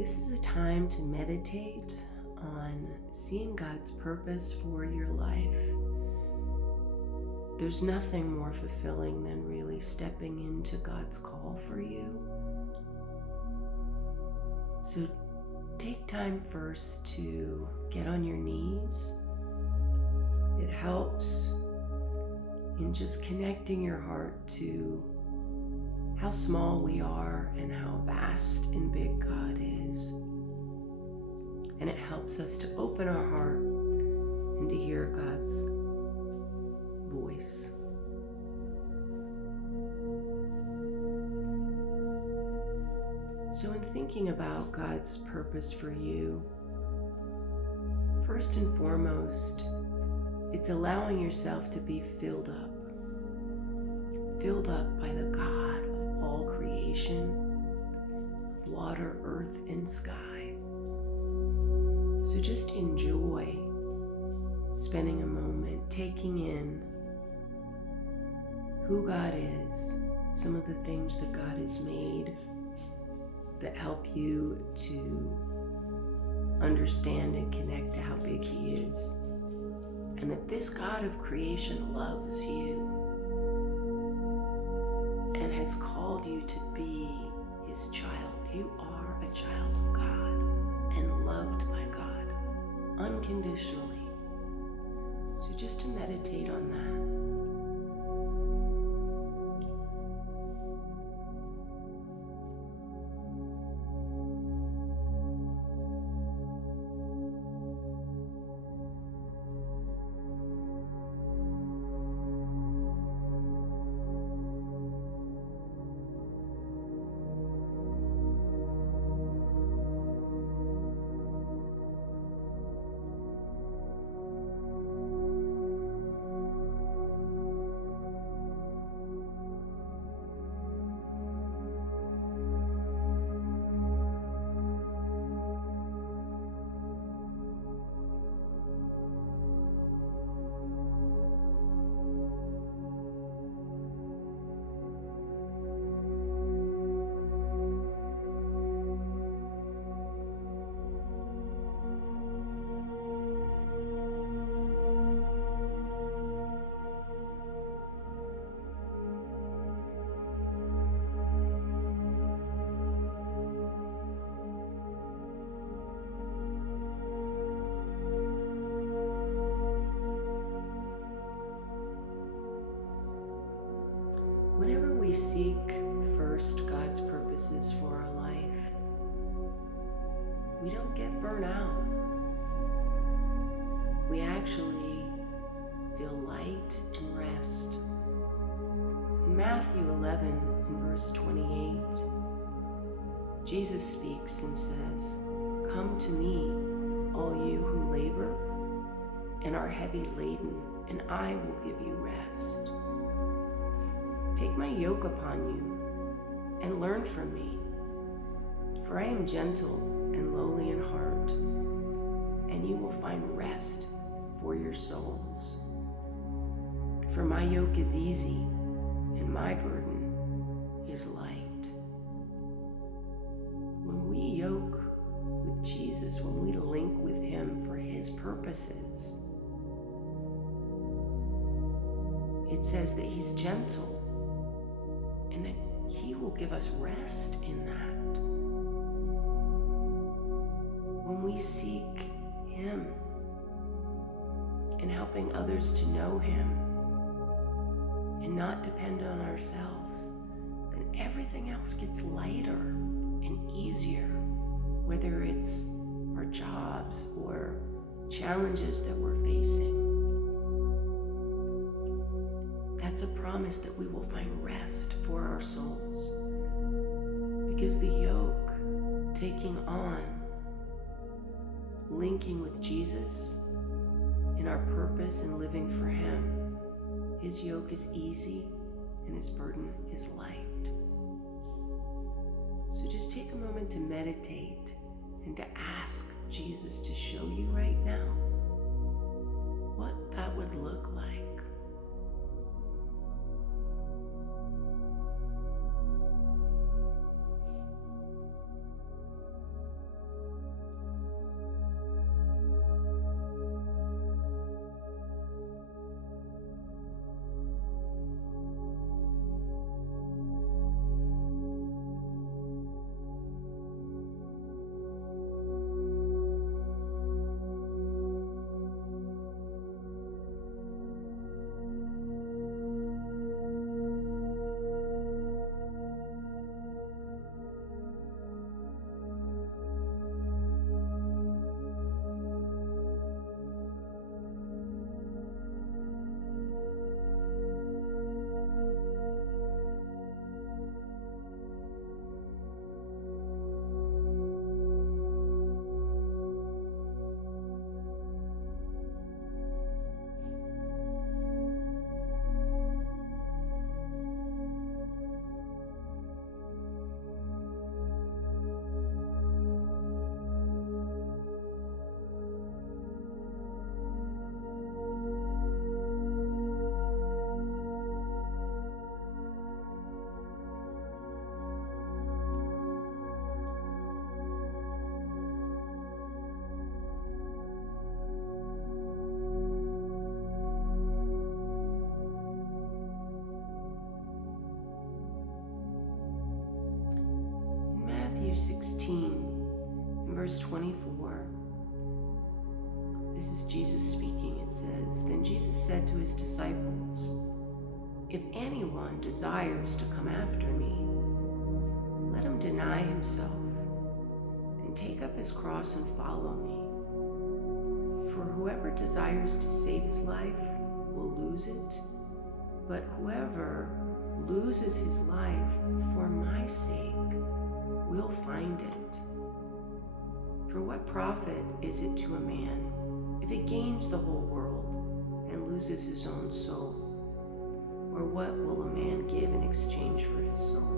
This is a time to meditate on seeing God's purpose for your life. There's nothing more fulfilling than really stepping into God's call for you. So take time first to get on your knees. It helps in just connecting your heart to how small we are and how vast and big God is. And it helps us to open our heart and to hear God's voice. So in thinking about God's purpose for you, first and foremost, it's allowing yourself to be filled up by the God of all creation, of water, earth, and sky. So just enjoy spending a moment taking in who God is, some of the things that God has made that help you to understand and connect to how big He is, and that this God of creation loves you and has called you to be His child. You are a child of God and loved by God unconditionally. So just to meditate on that. Whenever we seek first God's purposes for our life, we don't get burnt out. We actually feel light and rest. In Matthew 11, in verse 28, Jesus speaks and says, "Come to me, all you who labor and are heavy laden, and I will give you rest. Take my yoke upon you and learn from me, for I am gentle and lowly in heart, and you will find rest for your souls. For my yoke is easy and my burden is light." When we yoke with Jesus, when we link with Him for His purposes, it says that He's gentle and that He will give us rest in that. When we seek Him and helping others to know Him and not depend on ourselves, then everything else gets lighter and easier, whether it's our jobs or challenges that we're facing. That's a promise that we will find rest for our souls, because the yoke, taking on, linking with Jesus in our purpose and living for Him, His yoke is easy and His burden is light. So just take a moment to meditate and to ask Jesus to show you right now what that would look like. Matthew 16, in verse 24, this is Jesus speaking. It says, "Then Jesus said to his disciples, 'If anyone desires to come after me, let him deny himself and take up his cross and follow me. For whoever desires to save his life will lose it, but whoever loses his life for my sake will find it. For what profit is it to a man if he gains the whole world and loses his own soul? Or what will a man give in exchange for his soul?'"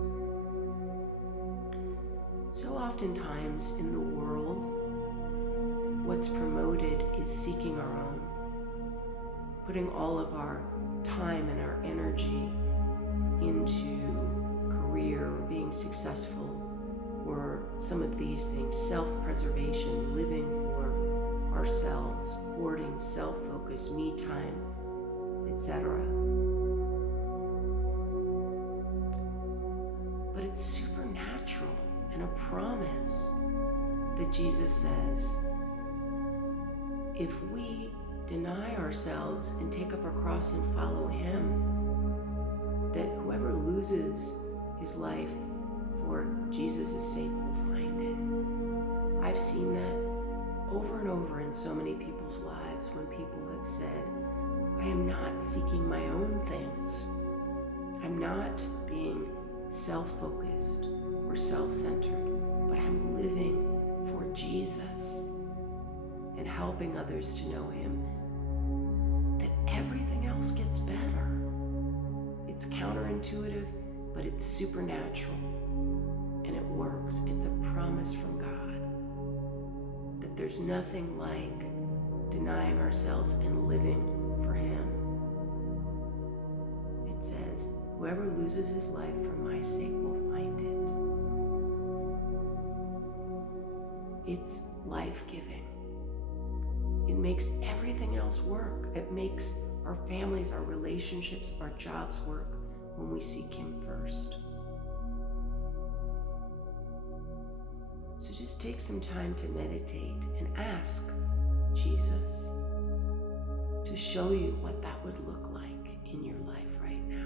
So oftentimes in the world, what's promoted is seeking our own, putting all of our time and our energy into career or being successful or some of these things, self-preservation, living for ourselves, hoarding, self-focus, me time, etc. But it's supernatural and a promise that Jesus says, if we deny ourselves and take up our cross and follow him, that whoever loses his life for Jesus' sake will find it. I've seen that over and over in so many people's lives when people have said, I am not seeking my own things. I'm not being self-focused or self-centered, but I'm living for Jesus and helping others to know him, that everything else gets better. It's counterintuitive, but it's supernatural, and it works. It's a promise from God that there's nothing like denying ourselves and living for him. It says, whoever loses his life for my sake will find it. It's life-giving. It makes everything else work. It makes our families, our relationships, our jobs work when we seek him first. So just take some time to meditate and ask Jesus to show you what that would look like in your life right now.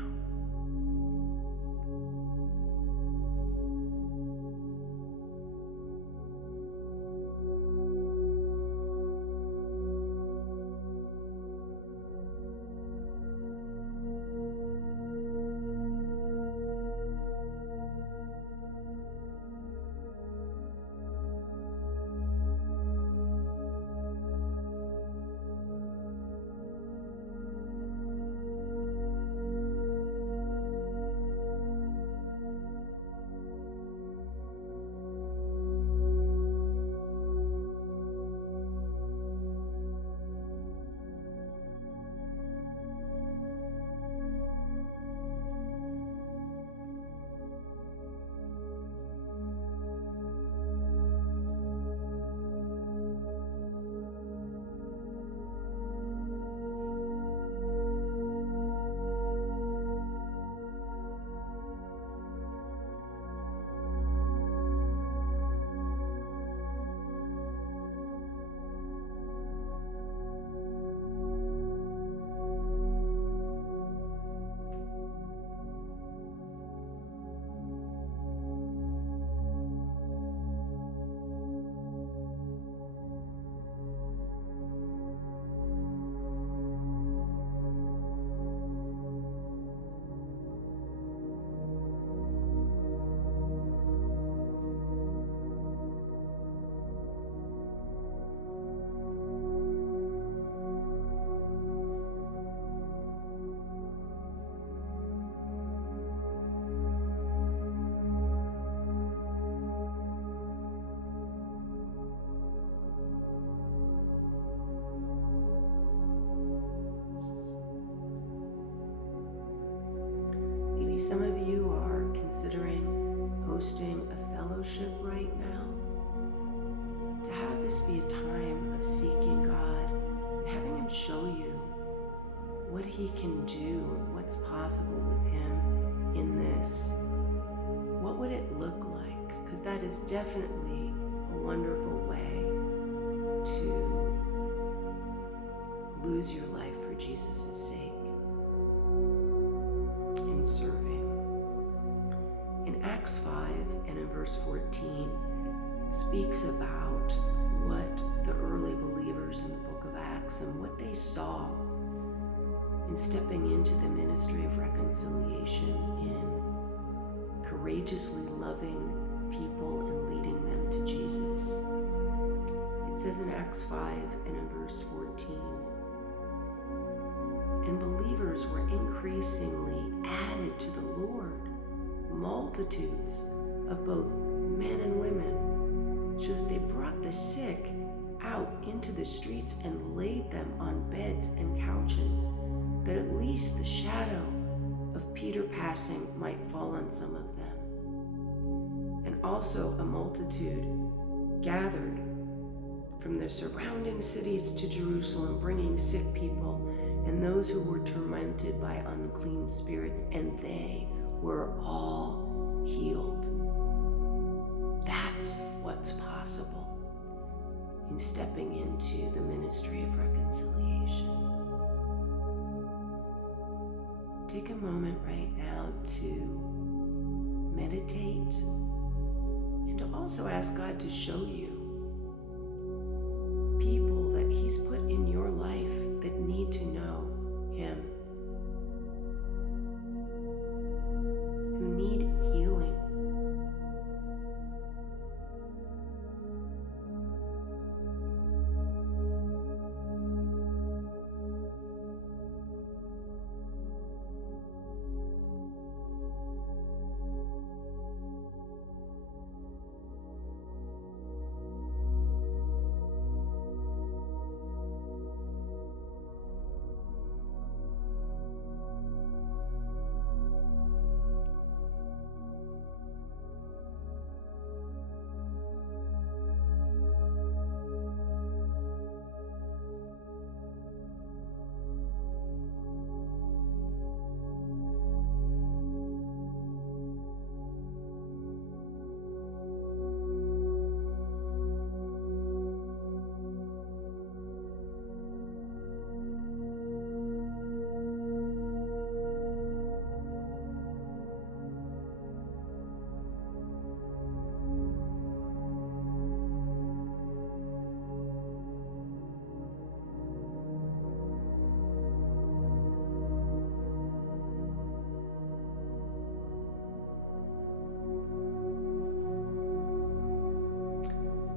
Some of you are considering hosting a fellowship right now. To have this be a time of seeking God and having him show you what he can do, what's possible with him in this. What would it look like? Because that is definitely a wonderful way to lose your life for Jesus' sake in serving. In Acts 5 and in verse 14, it speaks about what the early believers in the book of Acts and what they saw in stepping into the ministry of reconciliation, in courageously loving people and leading them to Jesus. It says in Acts 5 and in verse 14, and believers were increasingly added to the Lord, multitudes of both men and women, so that they brought the sick out into the streets and laid them on beds and couches, that at least the shadow of Peter passing might fall on some of them. And also a multitude gathered from the surrounding cities to Jerusalem, bringing sick people and those who were tormented by unclean spirits, and they were all healed. That's what's possible in stepping into the ministry of reconciliation. Take a moment right now to meditate and to also ask God to show you people that He's put in your life that need to know Him, who need healing.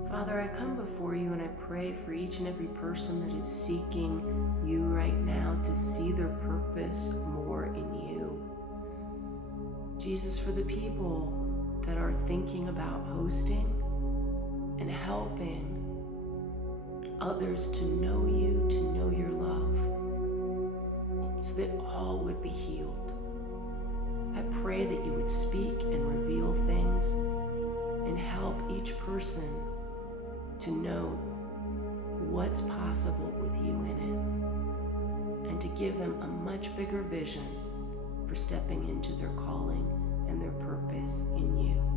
Father, I come before you and I pray for each and every person that is seeking you right now to see their purpose more in you. Jesus, for the people that are thinking about hosting and helping others to know you, to know your love, so that all would be healed. I pray that you would speak and reveal things and help each person to know what's possible with you in it, and to give them a much bigger vision for stepping into their calling and their purpose in you.